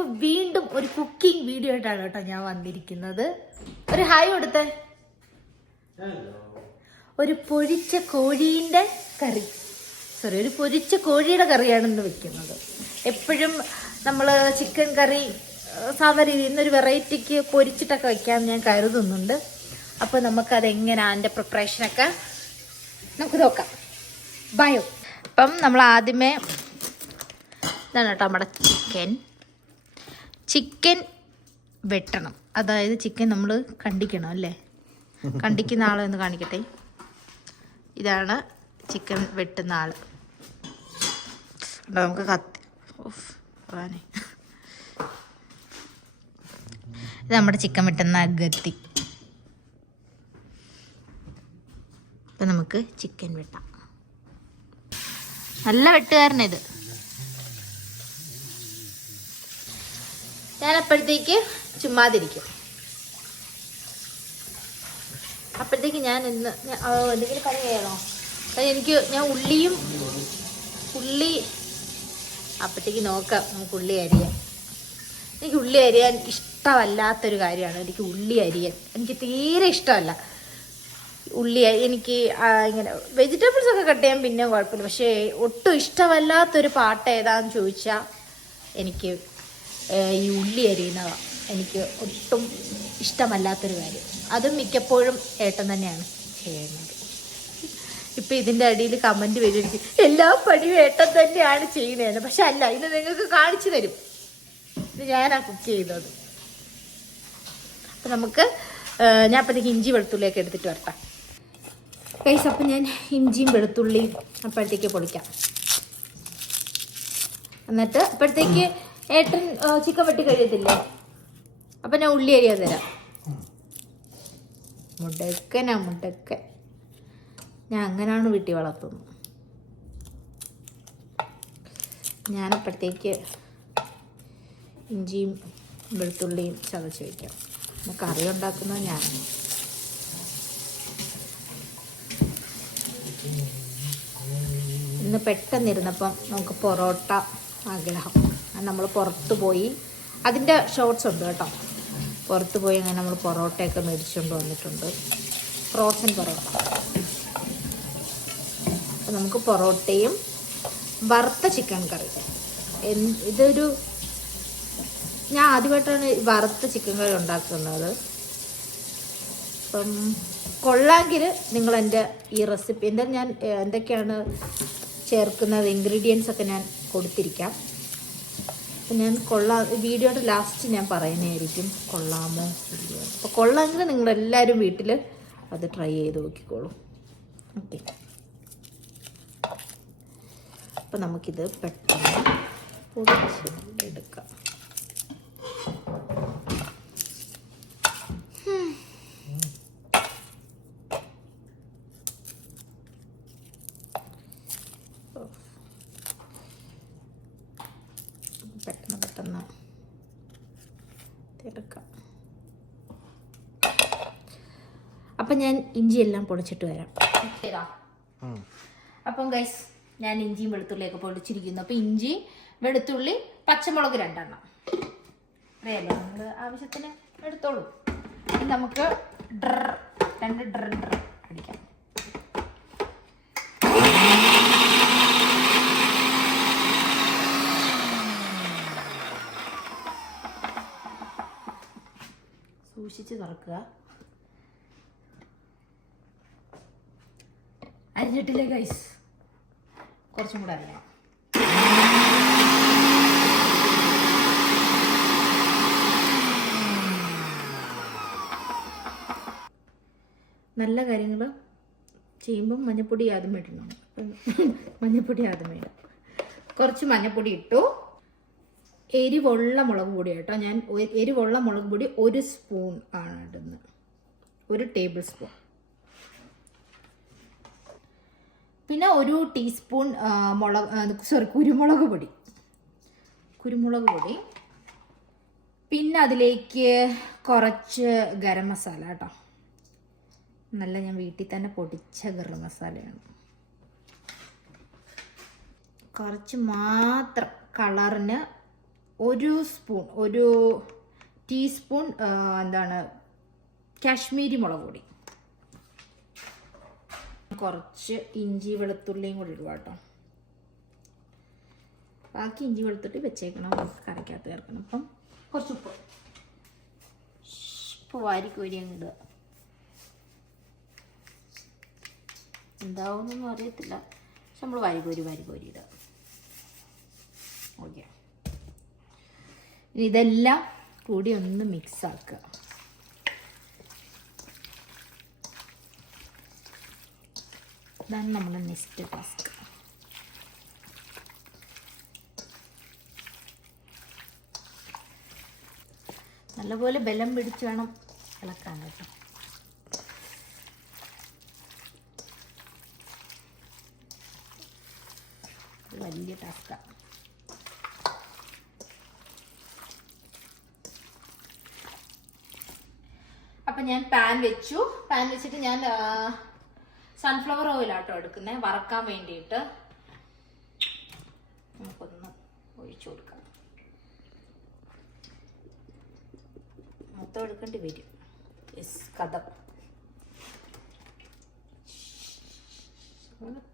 അപ്പോൾ വീണ്ടും ഒരു കുക്കിംഗ് വീഡിയോ ആയിട്ടാണ് കേട്ടോ ഞാൻ വന്നിരിക്കുന്നത്. ഒരു ഹായ് കൊടുത്തേ. ഒരു പൊരിച്ച കോഴീൻ്റെ കറി, ഒരു പൊരിച്ച കോഴിയുടെ കറിയാണ് ഇന്ന് വെക്കുന്നത്. എപ്പോഴും നമ്മൾ ചിക്കൻ കറി സാധാരണ രീതിയിൽ ഇന്നൊരു വെറൈറ്റിക്ക് പൊരിച്ചിട്ടൊക്കെ വയ്ക്കാൻ ഞാൻ കരുതുന്നുണ്ട്. അപ്പോൾ നമുക്കതെങ്ങനെയാണ് അതിൻ്റെ പ്രിപ്പറേഷനൊക്കെ നമുക്ക് നോക്കാം. ബയോ. അപ്പം നമ്മൾ ആദ്യമേ ഇതാണ് കേട്ടോ നമ്മുടെ ചിക്കൻ വെട്ടണം. അതായത് ചിക്കൻ നമ്മൾ കണ്ടിക്കണം അല്ലേ. കണ്ടിക്കുന്ന ആളെ ഒന്ന് കാണിക്കട്ടെ. ഇതാണ് ചിക്കൻ വെട്ടുന്ന ആൾ. നമുക്ക് കത്തി ഇത് നമ്മുടെ ചിക്കൻ വെട്ടുന്ന ഗത്തി. അപ്പം നമുക്ക് ചിക്കൻ വെട്ടാം. നല്ല വെട്ടുകാരനാണ് ഇത്. ഞാനപ്പോഴത്തേക്ക് ചുമ്മാതിരിക്കും. അപ്പോഴത്തേക്ക് ഞാൻ ഇന്ന് എന്തെങ്കിലും പണി ചെയ്യണോ? ഞാൻ ഉള്ളി അപ്പോഴത്തേക്ക് നോക്കാം. നമുക്ക് ഉള്ളി അരിയാൻ. എനിക്ക് ഉള്ളി അരിയാൻ ഇഷ്ടമല്ലാത്തൊരു കാര്യമാണ്. ഉള്ളി അരിയാൻ എനിക്ക് തീരെ ഇഷ്ടമല്ല. എനിക്ക് ഇങ്ങനെ വെജിറ്റബിൾസ് ഒക്കെ കട്ട് ചെയ്യാൻ പിന്നെ കുഴപ്പമില്ല. പക്ഷേ ഒട്ടും ഇഷ്ടമല്ലാത്തൊരു പാട്ട് ഏതാണെന്ന് ചോദിച്ചാൽ എനിക്ക് ഈ ഉള്ളി അരിയുന്നതാണ് എനിക്ക് ഒട്ടും ഇഷ്ടമല്ലാത്തൊരു കാര്യം. അതും മിക്കപ്പോഴും ഏട്ടൻ തന്നെയാണ് ചെയ്യുന്നത്. ഇപ്പം ഇതിൻ്റെ അടിയിൽ കമൻറ്റ് വരും, എല്ലാ പണിയും ഏട്ടൻ തന്നെയാണ് ചെയ്യുന്നതെന്ന്. പക്ഷെ അല്ല, ഇത് നിങ്ങൾക്ക് കാണിച്ചു തരും. ഇത് ഞാനാണ് കുക്ക് ചെയ്യുന്നത്. അപ്പം നമുക്ക് ഞാൻ അപ്പോഴത്തേക്ക് ഇഞ്ചി വെളുത്തുള്ളിയൊക്കെ എടുത്തിട്ട് വരട്ടെ ഗൈസ്. അപ്പം ഞാൻ ഇഞ്ചിയും വെളുത്തുള്ളിയും അപ്പോഴത്തേക്ക് പൊളിക്കാം. എന്നിട്ട് അപ്പോഴത്തേക്ക് ഏട്ടൻ ചിക്കൻ വെട്ടി കഴിയത്തില്ലേ. അപ്പം ഞാൻ ഉള്ളി അരിയാൻ തരാം. മുടക്കൻ ഞാൻ അങ്ങനെയാണ് വീട്ടിൽ വളർത്തുന്നത്. ഞാനപ്പോഴത്തേക്ക് ഇഞ്ചിയും വെളുത്തുള്ളിയും ചതച്ച് വയ്ക്കാം. കറി ഉണ്ടാക്കുന്നത് ഞാൻ. ഇന്ന് പെട്ടെന്നിരുന്നപ്പം നമുക്ക് പൊറോട്ട ആഗ്രഹം. നമ്മൾ പുറത്ത് പോയി, അതിൻ്റെ ഷോർട്സ് ഉണ്ട് കേട്ടോ. പുറത്ത് പോയി അങ്ങനെ നമ്മൾ പൊറോട്ടയൊക്കെ മേടിച്ചുകൊണ്ട് വന്നിട്ടുണ്ട്. ഫ്രോസൺ പൊറോട്ട. അപ്പം നമുക്ക് പൊറോട്ടയും വറുത്ത ചിക്കൻ കറി. ഞാൻ ആദ്യമായിട്ടാണ് വറുത്ത ചിക്കൻ കറി ഉണ്ടാക്കുന്നത്. അപ്പം കൊള്ളാമെങ്കിൽ നിങ്ങൾ എൻ്റെ ഈ റെസിപ്പി ഞാൻ എന്തൊക്കെയാണ് ചേർക്കുന്നത് ഇൻഗ്രീഡിയൻസ് ഒക്കെ ഞാൻ കൊടുത്തിരിക്കാം. അപ്പം ഞാൻ വീഡിയോയുടെ ലാസ്റ്റ് ഞാൻ പറയുന്നതായിരിക്കും കൊള്ളാമോ ഇല്ലയോ. അപ്പോൾ കൊള്ളാമെങ്കിൽ നിങ്ങളെല്ലാവരും വീട്ടിൽ അത് ട്രൈ ചെയ്ത് നോക്കിക്കോളൂ. ഓക്കെ. അപ്പം നമുക്കിത് പെട്ടെന്ന് പൊടിച്ച് എടുക്കാം. പെട്ടെന്ന് എടുക്കാം. അപ്പം ഞാൻ ഇഞ്ചിയെല്ലാം പൊടിച്ചിട്ട് വരാം. അപ്പം ഗൈസ്, ഞാൻ ഇഞ്ചിയും വെളുത്തുള്ളിയൊക്കെ പൊടിച്ചിരിക്കുന്നു. അപ്പം ഇഞ്ചി, വെളുത്തുള്ളി, പച്ചമുളക് 2 എണ്ണം അറിയാലോ. നമ്മൾ ആവശ്യത്തിന് എടുത്തോളൂ. നമുക്ക് 2 ഡ്ര അടിക്കാം. സൂക്ഷിച്ച് തുറക്കുക. അരിഞ്ഞിട്ടില്ലേ ഗൈസ്? കുറച്ചും കൂടെ അരിയണം. നല്ല കാര്യങ്ങൾ ചെയ്യുമ്പം മഞ്ഞപ്പൊടി ആദ്യം ഇടണം. മഞ്ഞപ്പൊടി ആദ്യം ഇടാം. കുറച്ച് മഞ്ഞപ്പൊടി ഇട്ടു. എരിവുള്ള മുളക് പൊടി കേട്ടോ. ഞാൻ എരിവുള്ള മുളക് പൊടി 1 സ്പൂൺ ആണ് ഇടുന്നത്. 1 ടേബിൾ സ്പൂൺ. പിന്നെ 1 ടീസ്പൂൺ കുരുമുളക് പൊടി. പിന്നെ അതിലേക്ക് കുറച്ച് ഗരം മസാല കേട്ടോ. നല്ല ഞാൻ വീട്ടിൽ തന്നെ പൊടിച്ച ഗരം മസാലയാണ്. കുറച്ച് മാത്രം കളറിന് ഒരു ടീസ്പൂൺ എന്താണ് കാശ്മീരി മുളക് പൊടി, കുറച്ച് ഇഞ്ചി വെളുത്തുള്ളിയും കൂടി ഇടുക കേട്ടോ. ബാക്കി ഇഞ്ചി വെളുത്തുള്ളി വെച്ചേക്കണം, കറിക്കകത്ത് ചേർക്കണം. അപ്പം കുറച്ച് ഉപ്പ് വാരിക്കോരി അങ്ങ് ഇടുക. എന്താവുന്നൊന്നും അറിയത്തില്ല, പക്ഷെ നമ്മൾ വാരിക്കോരി ഇടുക. ഓക്കെ, ഇതെല്ലാം കൂടി ഒന്ന് മിക്സ് ആക്കുക. ഇതാണ് നമ്മുടെ നെക്സ്റ്റ് ടാസ്ക്. നല്ലപോലെ ബലം പിടിച്ച് വേണം ഇളക്കാൻ കേട്ടോ. വലിയ ടാസ്കാണ്. അപ്പം ഞാൻ പാൻ വെച്ചിട്ട് ഞാൻ സൺഫ്ലവർ ഓയിലാട്ടോ എടുക്കുന്നത്, വറക്കാൻ വേണ്ടിയിട്ട്. നമുക്കൊന്ന് ഒഴിച്ചു കൊടുക്കാം. മൊത്തം എടുക്കേണ്ടി വരും. കഥ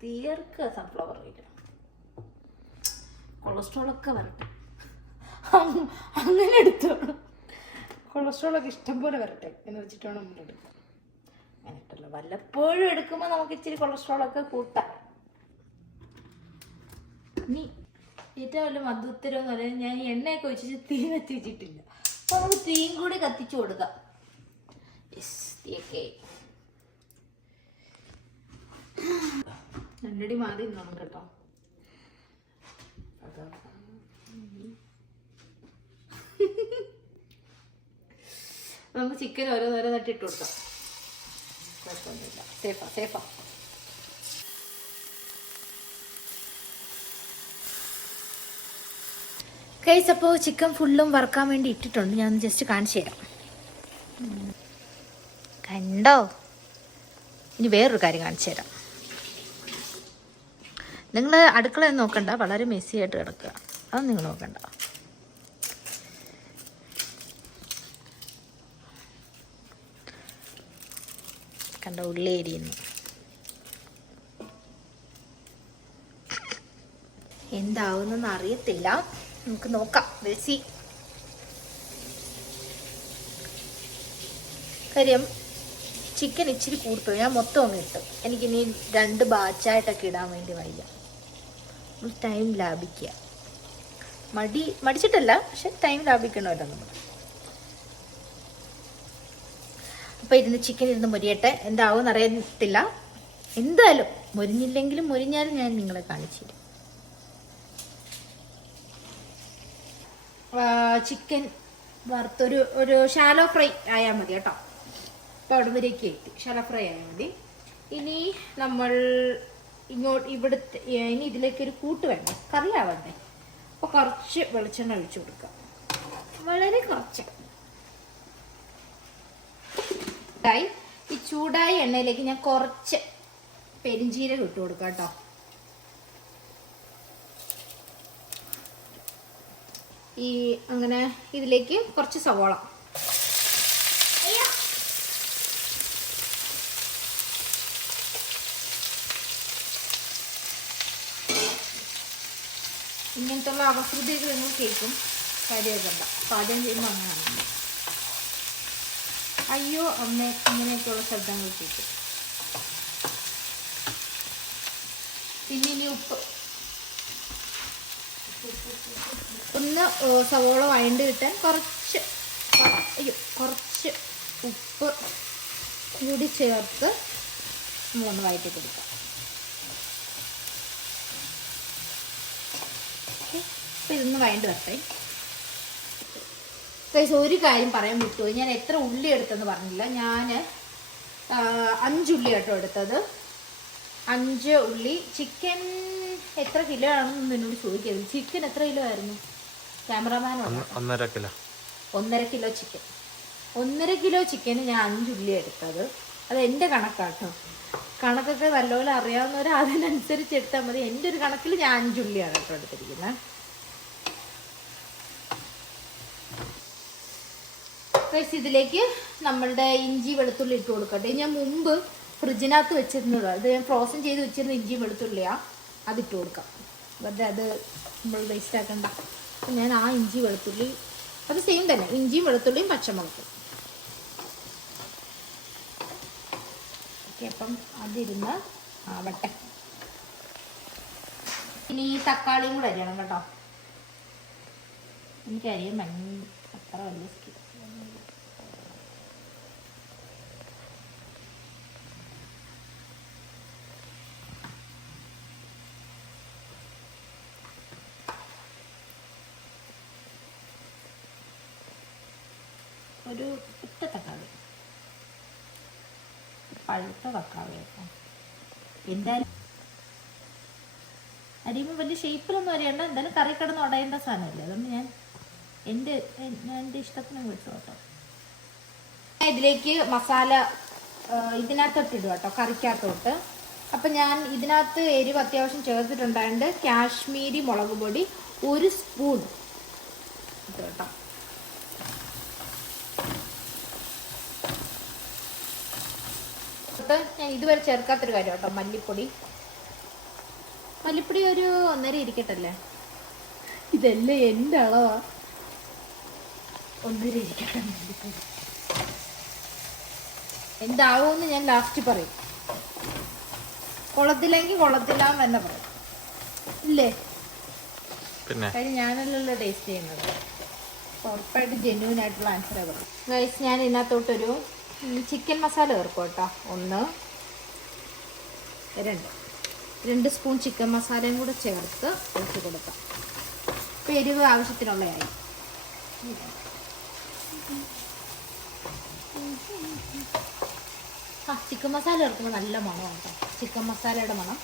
തീർക്കുക സൺഫ്ലവർ ഓയിൽ. കൊളസ്ട്രോളൊക്കെ വരട്ടെ, അങ്ങനെ എടുത്തോളൂ. കൊളസ്ട്രോളൊക്കെ ഇഷ്ടം പോലെ വരട്ടെ എന്ന് വെച്ചിട്ട് വേണം നമ്മൾ എടുക്കാം. അങ്ങനെയല്ല, വല്ലപ്പോഴും എടുക്കുമ്പോൾ നമുക്ക് ഇച്ചിരി കൊളസ്ട്രോളൊക്കെ കൂട്ടാം. ഇനി ഏറ്റവും വലിയ മധുത്തരം എന്ന് പറയുന്നത്, ഞാൻ എണ്ണയൊക്കെ ഒഴിച്ച് തീ കത്തിച്ചിട്ടില്ല. അപ്പോൾ നമുക്ക് തീയും കൂടി കത്തിച്ചു കൊടുക്കാം. തീയൊക്കെ രണ്ടടി മാറി നോണം കേട്ടോ. നമുക്ക് ചിക്കൻ ഓരോന്നോരോന്നിട്ട് ഇട്ട് കൊടുക്കാം. കുഴപ്പമൊന്നുമില്ല, സേഫാ. ഗൈസ്, അപ്പോൾ ചിക്കൻ ഫുള്ളും വറക്കാൻ വേണ്ടി ഇട്ടിട്ടുണ്ട്. ഞാൻ ജസ്റ്റ് കാണിച്ചു തരാം. കണ്ടോ? ഇനി വേറൊരു കാര്യം കാണിച്ചു തരാം. നിങ്ങൾ അടുക്കളയൊന്നും നോക്കണ്ട, വളരെ മെസ്സി ആയിട്ട് കിടക്കുക. അതൊന്നും നിങ്ങൾ നോക്കണ്ട. കണ്ട, ഉള്ളി എരിയുന്നു. എന്താവുന്നെന്ന് അറിയത്തില്ല, നമുക്ക് നോക്കാം. മെസ്സി കാര്യം ചിക്കൻ ഇച്ചിരി കൂടിപ്പോയി. ഞാൻ മൊത്തം അങ്ങ് ഇട്ടു. എനിക്കിനി 2 ബാച്ചായിട്ടൊക്കെ ഇടാൻ വേണ്ടി വയ്യ. ടൈം ലാഭിക്കുക. മടിച്ചിട്ടല്ല, പക്ഷെ ടൈം ലാഭിക്കണമല്ലോ നമ്മൾ. അപ്പോൾ ചിക്കൻ ഇരുന്ന് മുരിയട്ടെ. എന്താവും അറിയത്തില്ല. എന്തായാലും മുരിഞ്ഞാലും ഞാൻ നിങ്ങളെ കാണിച്ചു തരും. ചിക്കൻ വറുത്തൊരു ഷാലോ ഫ്രൈ ആയാൽ മതി കേട്ടോ. അപ്പോൾ അവിടെ വരെയൊക്കെ എത്തി. ഷാലോ ഫ്രൈ ആയാൽ മതി. ഇനി നമ്മൾ ഇനി ഇതിലേക്ക് ഒരു കൂട്ട് വേണ്ടേ, കറിയാവണ്ടേ. അപ്പോൾ കുറച്ച് വെളിച്ചെണ്ണ ഒഴിച്ചു കൊടുക്കാം, വളരെ കുറച്ച്. ഈ ചൂടായ എണ്ണയിലേക്ക് ഞാൻ കുറച്ച് പെരിഞ്ചീരകം ഇട്ട് കൊടുക്കാം കേട്ടോ. അങ്ങനെ ഇതിലേക്ക് കുറച്ച് സവോള, ഇങ്ങനത്തുള്ള അവസരത്തേക്ക് നിങ്ങൾ കേൾക്കും. കാര്യമൊക്കെണ്ട പാചകം ചെയ്യുമ്പോൾ അങ്ങനെയാണ്. അയ്യോ അമ്മ, ഇങ്ങനെയൊക്കെയുള്ള ശബ്ദങ്ങൾ കേൾക്കും. പിന്നെ ഇനി ഉപ്പ് ഒന്ന് സവോള വഴണ്ട് കിട്ടാൻ കുറച്ച് ഉപ്പ് കൂടി ചേർത്ത് ഒന്ന് വഴറ്റി കൊടുക്കാം. അപ്പം ഇതൊന്ന് വഴണ്ട് വരട്ടെ. ഒരു കാര്യം പറയാൻ വിട്ടുപോയി, ഞാൻ എത്ര ഉള്ളി എടുത്തെന്ന് പറഞ്ഞില്ല. ഞാൻ 5 ഉള്ളി കേട്ടോ എടുത്തത്. 5 ഉള്ളി. ചിക്കൻ എത്ര കിലോ ആണെന്ന് എന്നോട് ചോദിക്കരുത്. ചിക്കൻ എത്ര കിലോ ആയിരുന്നു cameraman? 1.5 kilo. 1.5 kilo chicken. 1.5 kilo ചിക്കന് ഞാൻ 5 ഉള്ളി എടുത്തത്. അത് എൻ്റെ കണക്കാട്ടോ. കണക്കൊക്കെ നല്ലപോലെ അറിയാവുന്നവർ അതിനനുസരിച്ച് എടുത്താൽ മതി. എൻ്റെ ഒരു കണക്കിൽ ഞാൻ 5 ഉള്ളിയാണ് കേട്ടോ എടുത്തിരിക്കുന്നത്. ഇതിലേക്ക് നമ്മളുടെ ഇഞ്ചി വെളുത്തുള്ളി ഇട്ട് കൊടുക്കട്ടെ. ഞാൻ മുമ്പ് ഫ്രിഡ്ജിനകത്ത് വെച്ചിരുന്നതാണ്, ഇത് ഞാൻ ഫ്രോസൺ ചെയ്ത് വെച്ചിരുന്ന ഇഞ്ചി വെളുത്തുള്ളിയാണ്, അതിട്ട് കൊടുക്കാം. വെറുതെ അത് നമ്മൾ വേസ്റ്റ് ആക്കണ്ട. അപ്പം ഞാൻ ആ ഇഞ്ചി വെളുത്തുള്ളി അത് സെയിം തന്നെ, ഇഞ്ചിയും വെളുത്തുള്ളിയും പച്ചമുളകും. ഓക്കെ, അപ്പം അതിരുന്ന് ആവട്ടെ. ഇനി തക്കാളിയും കൂടെ അരിയണം കേട്ടോ. എനിക്കറിയാൻ അത്ര വലിയ സ്കിൽ. ഒരു ഒറ്റ തക്കാളി, പഴുത്ത തക്കാളി. എന്തായാലും അരിയുമ്പോൾ വലിയ ഷേപ്പിലൊന്നും അറിയണ്ട, എന്തായാലും കറി കിടന്ന് ഉടയേണ്ട സാധനമല്ലേ, അതുകൊണ്ട് ഞാൻ എൻ്റെ ഇഷ്ടത്തിന് വിട്ടു കേട്ടോ. ഇതിലേക്ക് മസാല ഇതിനകത്തോട്ട് ഇടുക കേട്ടോ, കറിക്കകത്തോട്ട്. അപ്പം ഞാൻ ഇതിനകത്ത് എരിവ് അത്യാവശ്യം ചേർത്തിട്ടുണ്ടായത് കാശ്മീരി മുളക് പൊടി 1 സ്പൂൺ ഇട്ടു കേട്ടോ. ഞാൻ ഇതുവരെ ചേർക്കാത്തൊരു കാര്യം കേട്ടോ, മല്ലിപ്പൊടി ഒരു 1.5 ഇരിക്കട്ടല്ലേ, ഇതെല്ലാം എൻ്റെ അളവാ, 1.5 ഇരിക്കട്ടെ മല്ലിപ്പൊടി. എന്താവുമെന്ന് ഞാൻ ലാസ്റ്റ് പറയും, കൊള്ളത്തില്ലെങ്കിൽ കൊള്ളത്തില്ലാന്ന് തന്നെ പറയും, ഇല്ലേ? പിന്നെ ഞാനല്ലല്ലോ ടേസ്റ്റ് ചെയ്യുന്നത്, ഉറപ്പായിട്ട് ജെന്യൂൻ ആയിട്ടുള്ള ആൻസറേ പറയും. ഗൈസ്, ഞാൻ ഇതിനകത്തോട്ടൊരു ചിക്കൻ മസാല ചേർക്കും കേട്ടോ. 1 2 സ്പൂൺ ചിക്കൻ മസാലയും കൂടെ ചേർത്ത് ഒഴിച്ച് കൊടുക്കാം. ഇപ്പം എരിവ് ആവശ്യത്തിനുള്ളതായി. ചിക്കൻ മസാല ചേർക്കുമ്പോൾ നല്ല മണമാണ് കേട്ടോ, ചിക്കൻ മസാലയുടെ മണം.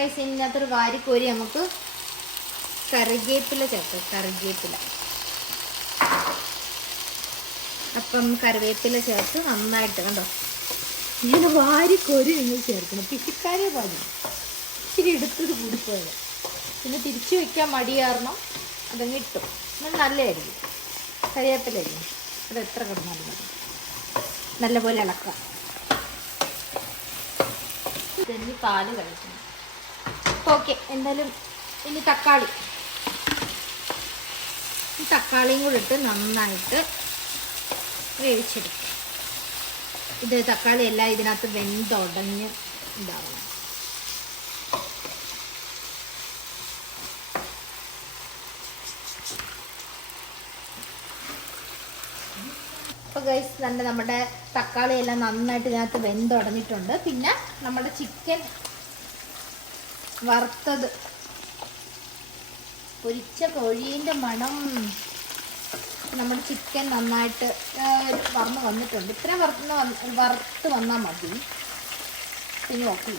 ഇതിനകത്തൊരു വാരിക്കോരി നമുക്ക് കറിവേപ്പില ചേർക്കാം. കറിവേപ്പില, അപ്പം കറിവേപ്പില ചേർത്ത് നന്നായിട്ട് കണ്ടോ, ഇങ്ങനെ വാരിക്കോരി നിങ്ങൾ ചേർക്കണം. പിശുക്കാരെ പാടില്ല, ഇച്ചിരി എടുത്തത് കൂടിപ്പോയത്. പിന്നെ തിരിച്ചു വയ്ക്കാൻ മടി കാരണം അതങ്ങ് ഇട്ടു. നല്ലതായിരിക്കും കറിവേപ്പില ആയിരിക്കും, അത് എത്ര കിടന്നാലും മതി. നല്ലപോലെ ഇളക്കാം. ഇനി പാല് കഴിക്കണം. ഓക്കെ, എന്തായാലും ഇനി തക്കാളിയും കൂടെ ഇട്ട് നന്നായിട്ട് വേവിച്ചെടുക്കുക. ഇത് തക്കാളി എല്ലാം ഇതിനകത്ത് വെന്തുടഞ്ഞ് ഇതാവണം. അപ്പോൾ ഗൈസ്, നമ്മുടെ തക്കാളി എല്ലാം നന്നായിട്ട് ഇതിനകത്ത് വെന്തുടഞ്ഞിട്ടുണ്ട്. പിന്നെ നമ്മുടെ ചിക്കൻ വറുത്തത്, പൊരിച്ച കോഴീൻ്റെ മണം. നമ്മുടെ ചിക്കൻ നന്നായിട്ട് വറന്ന് വന്നിട്ടുണ്ട്. ഇത്രയും വറുത്ത് വന്നാൽ മതി. പിന്നെ ഓക്കെ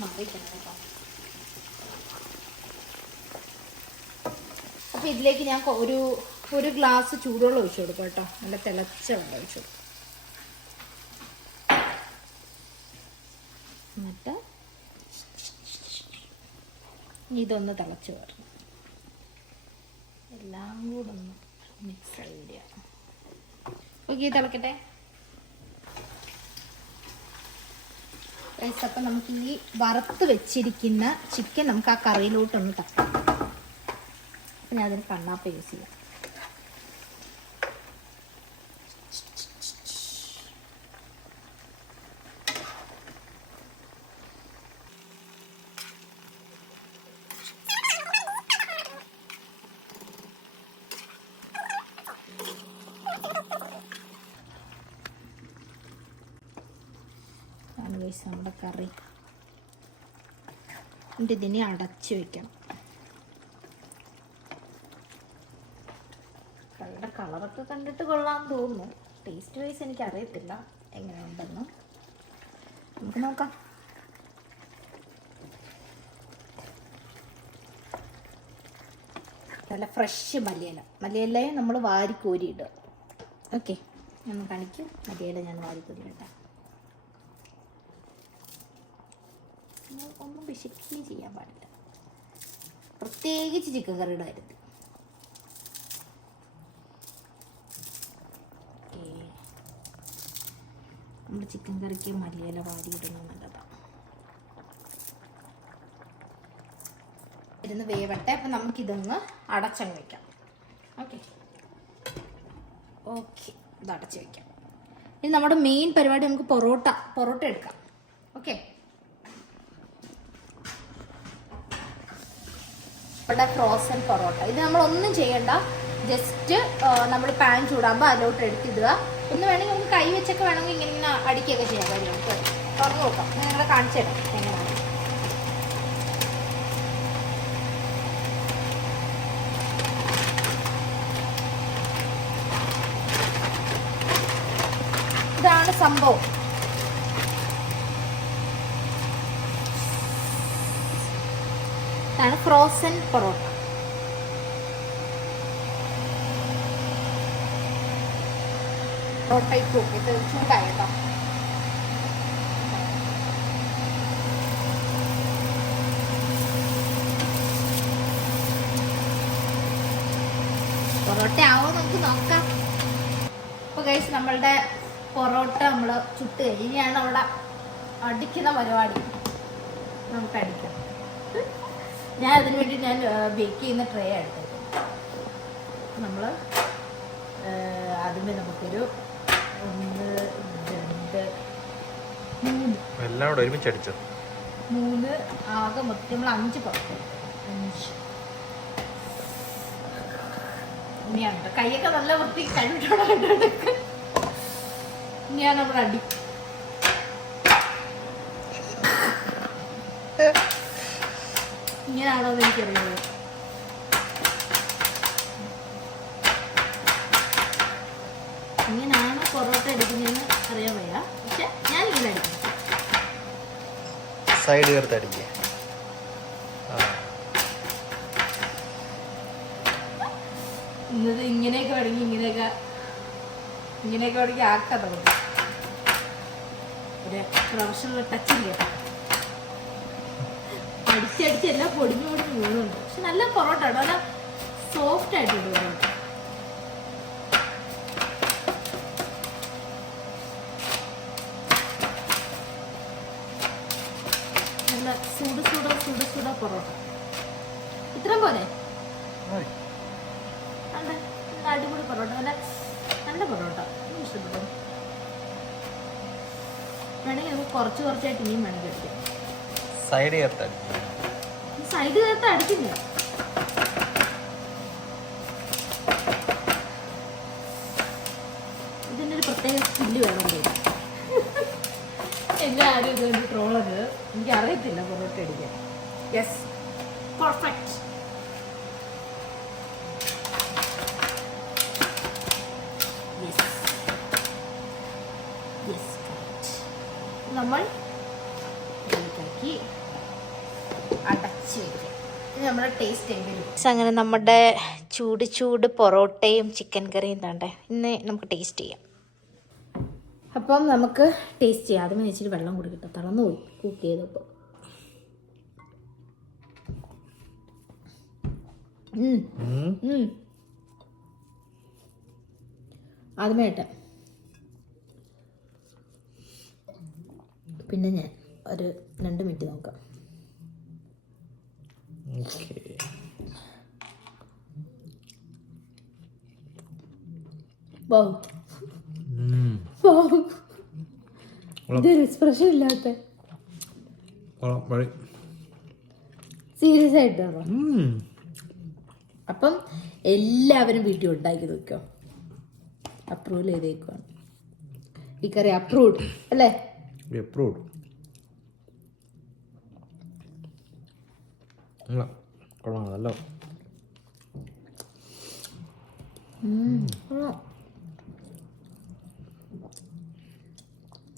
മാറിക്കണം കേട്ടോ. അപ്പോൾ ഇതിലേക്ക് ഞാൻ ഒരു ഗ്ലാസ് ചൂടുവെള്ളം ഒഴിച്ചു കൊടുക്കും കേട്ടോ, നല്ല തിളച്ച വെള്ളം ഒഴിച്ചു കൊടുക്കും. എന്നിട്ട് ഇതൊന്ന് തിളച്ച് വരണം, എല്ലാം കൂടെ ഒന്ന് മിക്സ് ചെയ്യുക. ഓക്കെ, തിളക്കട്ടെ. അപ്പം നമുക്ക് ഈ വറുത്ത് വെച്ചിരിക്കുന്ന ചിക്കൻ നമുക്ക് ആ കറിയിലോട്ടൊന്ന് തട്ടാം. അപ്പം ഞാൻ അതിന് കണ്ണാപ്പ യൂസ് ചെയ്യാം. നമ്മുടെ കറി ഇതിനെ അടച്ച് വെക്കണം. കറിയുടെ കളറൊക്കെ കണ്ടിട്ട് കൊള്ളാൻ തോന്നുന്നു. ടേസ്റ്റ് വൈസ് എനിക്ക് അറിയത്തില്ല എങ്ങനെയുണ്ടെന്ന്, നമുക്ക് നോക്കാം. നല്ല ഫ്രഷ് മല്ലിയിലയും നമ്മൾ വാരിക്കോരിയിടുക. ഓക്കെ, ഞാൻ കാണിക്കും. മല്ലിയില ഞാൻ വാരിക്കോരിയിട്ടാം. ഒന്നും പിശുക്കി ചെയ്യാൻ പാടില്ല. പ്രത്യേകിച്ച് ചിക്കൻ കറിയുടെ കാര്യത്തിൽ. നമ്മൾ ചിക്കൻ കറിക്ക് മല്ലിയില വാടിയിടുന്നത് നല്ലതാണ്. ഇരുന്ന് വേവട്ടെ. അപ്പം നമുക്കിതൊന്ന് അടച്ചങ്ങ് വയ്ക്കാം. ഓക്കെ ഓക്കെ, ഇത് അടച്ച് വയ്ക്കാം. ഇനി നമ്മുടെ മെയിൻ പരിപാടി നമുക്ക് പൊറോട്ട എടുക്കാം. ഓക്കെ, ഇവിടെ ഫ്രോസൺ പൊറോട്ട. ഇത് നമ്മളൊന്നും ചെയ്യണ്ട, ജസ്റ്റ് നമ്മൾ പാൻ ചൂടാകുമ്പോൾ അതിലോട്ട് എടുത്തിടുക. ഒന്ന് വേണമെങ്കിൽ നമുക്ക് കൈ വെച്ചൊക്കെ വേണമെങ്കിൽ ഇങ്ങനെ അടിക്കുകയൊക്കെ ചെയ്യാം. കാര്യം തുറന്നു നോക്കാം, ഞാൻ നിങ്ങളെ കാണിച്ചു തരാം എങ്ങനെയാണ്. ഇതാണ് സംഭവം. ഇതാണ് ഫ്രോസൺ പൊറോട്ട. പൊറോട്ട ഇട്ടു. ഇത് ചൂടായി കേട്ടോ. പൊറോട്ട ആവോ നമുക്ക് നോക്കാം. അപ്പോൾ ഗൈസ്, നമ്മളുടെ പൊറോട്ട നമ്മൾ ചുട്ട് കഴിഞ്ഞാണ് അവിടെ അടിക്കുന്ന പരിപാടി. നമുക്ക് അടിക്കാം. ഞാൻ അതിന് വേണ്ടി ബേക്ക് ചെയ്യുന്ന ട്രേ എടുത്തത്. നമ്മൾ അതിന് നമുക്കൊരു 1 2 3 എല്ലാം കൂടെ ഒരുമിച്ച് അടിച്ചോ. 3 ആകെ മൊത്തം നമ്മൾ 5 പൊറോട്ട. 5 ഇനിയാണ് കൈയൊക്കെ നല്ല വൃത്തി കഴിവിട്ടോടെ. ഇനിയാണ് നമ്മൾ അടി. ഇങ്ങനെയാണോ എന്ന് എനിക്കറിയുന്നത്. ഇങ്ങനെയാണോ പൊറോട്ട അടിക്കുന്നതെന്ന് അറിയാൻ വയ്യ, പക്ഷെ ഞാനിങ്ങനെ അടിക്കും. സൈഡ് ചേർത്ത് അടിക്കുക. ഇന്നത് ഇങ്ങനെയൊക്കെ വേണമെങ്കിൽ ഇങ്ങനെയൊക്കെ വേണമെങ്കിൽ ആക്കാൻ തുടങ്ങും. ഒരു പ്രൊഫഷണൽ ടച്ച് ഇല്ല. അടിച്ചടിച്ച് എല്ലാം പൊടിഞ്ഞു വീഴുന്നുണ്ട്. പക്ഷെ നല്ല പൊറോട്ട കേട്ടോ, നല്ല സോഫ്റ്റ് ആയിട്ടുണ്ട് പൊറോട്ട. നല്ല സുട പൊറോട്ട. ഇത്രയും പോലെ നല്ല അടിപൊളി പൊറോട്ട. നല്ല പൊറോട്ട ഇഷ്ടപ്പെട്ടു. വേണമെങ്കിൽ നമുക്ക് കുറച്ചായിട്ട് ഇനിയും വേണമെങ്കിൽ അടിക്കാം. സൈഡ് ചേർത്ത് അടിക്കില്ല. ഇതിൻ്റെ ഒരു പ്രത്യേക സ്കില്ല് വേണം. എന്നെ ആരും ഇതുകൊണ്ട് ട്രോളത്. എനിക്ക് അറിയത്തില്ല പൊറോട്ട അടിക്കാൻ. Yes, perfect. നമ്മൾ അടച്ച് നമ്മുടെ ടേസ്റ്റ് എങ്കിലും. അങ്ങനെ നമ്മുടെ ചൂട് പൊറോട്ടയും ചിക്കൻ കറിയും താണ്ടേ ഇന്ന് നമുക്ക് ടേസ്റ്റ് ചെയ്യാം. അപ്പം നമുക്ക് ടേസ്റ്റ് ചെയ്യാം. ആദ്യമേ ഇച്ചിരി വെള്ളം കുടിക്കട്ടെ, തളർന്നു പോയി കുക്ക് ചെയ്തപ്പോൾ. ആദ്യമേ ഇട്ട പിന്നെ ഞാൻ ഒരു 2 മിനിറ്റ് നോക്കാം. ഇതൊരു എക്സ്പ്രഷൻ ഇല്ലാത്ത സീരിയസ് ആയിട്ടാണോ? അപ്പം എല്ലാവരും വീട്ടിൽ ഉണ്ടാക്കി നോക്കോ. അപ്രൂവൽ ചെയ്തേക്കുവാണ് ഈ കറി. അപ്രൂവ്ഡ് അല്ലേ? അപ്രൂവ്ഡ്. കൊള്ളാം.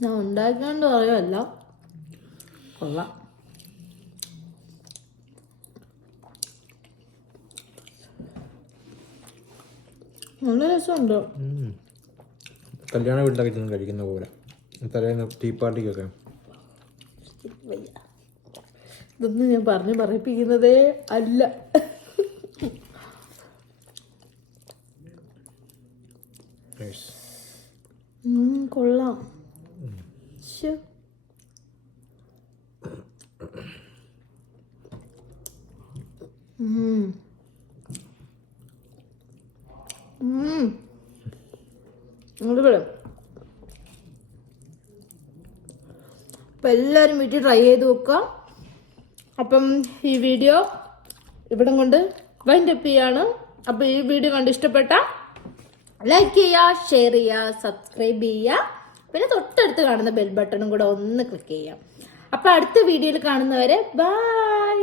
ഞാൻ ഉണ്ടാക്കാണ്ട് പറയുമല്ല, കൊള്ളാം. നല്ല രസമുണ്ട്. കല്യാണ വീട്ടിലൊക്കെ ചെന്ന് കഴിക്കുന്ന പോലെ. തലേന്ന് ടീ പാർട്ടിക്കൊക്കെ ഇതൊന്നും ഞാൻ പറഞ്ഞു പറയിപ്പിക്കുന്നതേ അല്ല. കൊള്ളാം. ശ്ശോ. അടിപൊളി. അപ്പം എല്ലാവരും വീട്ടിൽ ട്രൈ ചെയ്ത് നോക്കുക. അപ്പം ഈ വീഡിയോ ഇവിടം കൊണ്ട് വൈൻഡപ്പ് ചെയ്യാണ്. അപ്പം ഈ വീഡിയോ കണ്ട് ഇഷ്ടപ്പെട്ട ലൈക്ക് ചെയ്യുക, ഷെയർ ചെയ്യുക, സബ്സ്ക്രൈബ് ചെയ്യുക. പിന്നെ തൊട്ടടുത്ത് കാണുന്ന ബെൽ ബട്ടണും കൂടെ ഒന്ന് ക്ലിക്ക് ചെയ്യാം. അപ്പം അടുത്ത വീഡിയോയിൽ കാണുന്നവരെ ബൈ.